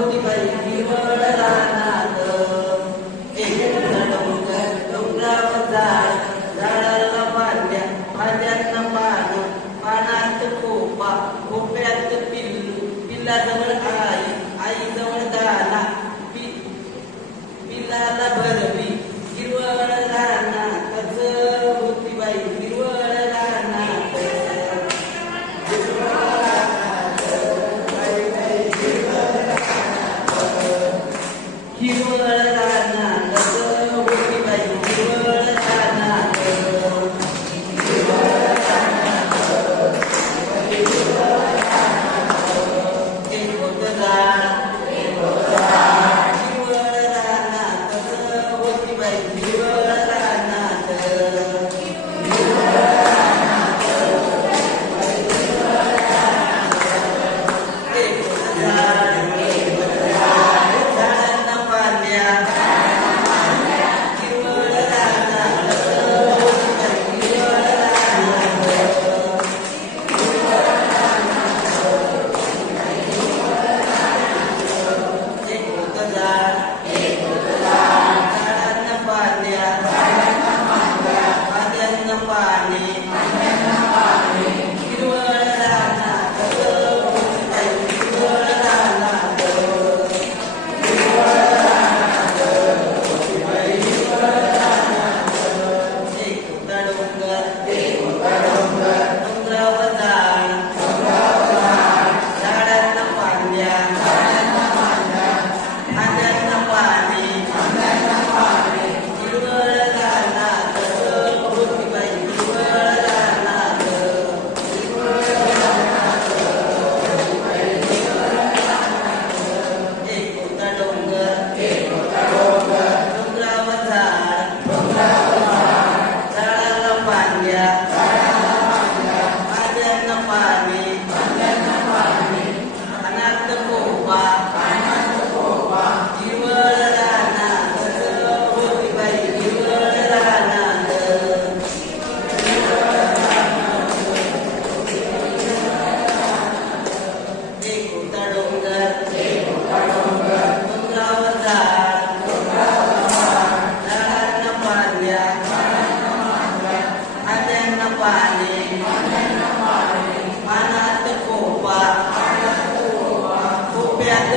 होती बाई हिरवळ रानात. एक डोंगर डोंगरावर झाड, झाडाला फांद्या फांद्यांना पान, पानात खोपा खोप्यात पिल्लू, पिल्लाजवळ आई आईजवळ दाना, पिल्लाला भरवी हिरवळ रानातच होती बाई हिरवळ रानात. हिरवळ रानातच होती बाई हिरवळ रानात. एक होतं झाड हिरवळ रानातच होती बाई हिरवळ रानात. एक होतं झाड झाडांना फांद्या हिरवळ रानातच होती बाई हिरवळ रानात. एक होतं झाड झाडांना फांद्या फांद्यांना पाने हिरवळ रानातच होती बाई हिरवळ रानात. एक होता डोंगर डोंगरावर झाड, झाडांना फांद्या फांद्यांना पाने हिरवळ रानातच होती बाई हिरवळ रानात. एक होता डोंगर डोंगरावर झाड, झाडाला फांद्या फांद्यांना पाने पानात खोपा हिरवळ रानातच होती बाई हिरवळ रानात. एक होता डोंगरावर झाड, झाडांना फांद्या फांद्यांना पाने पानात खोपा खोप्यात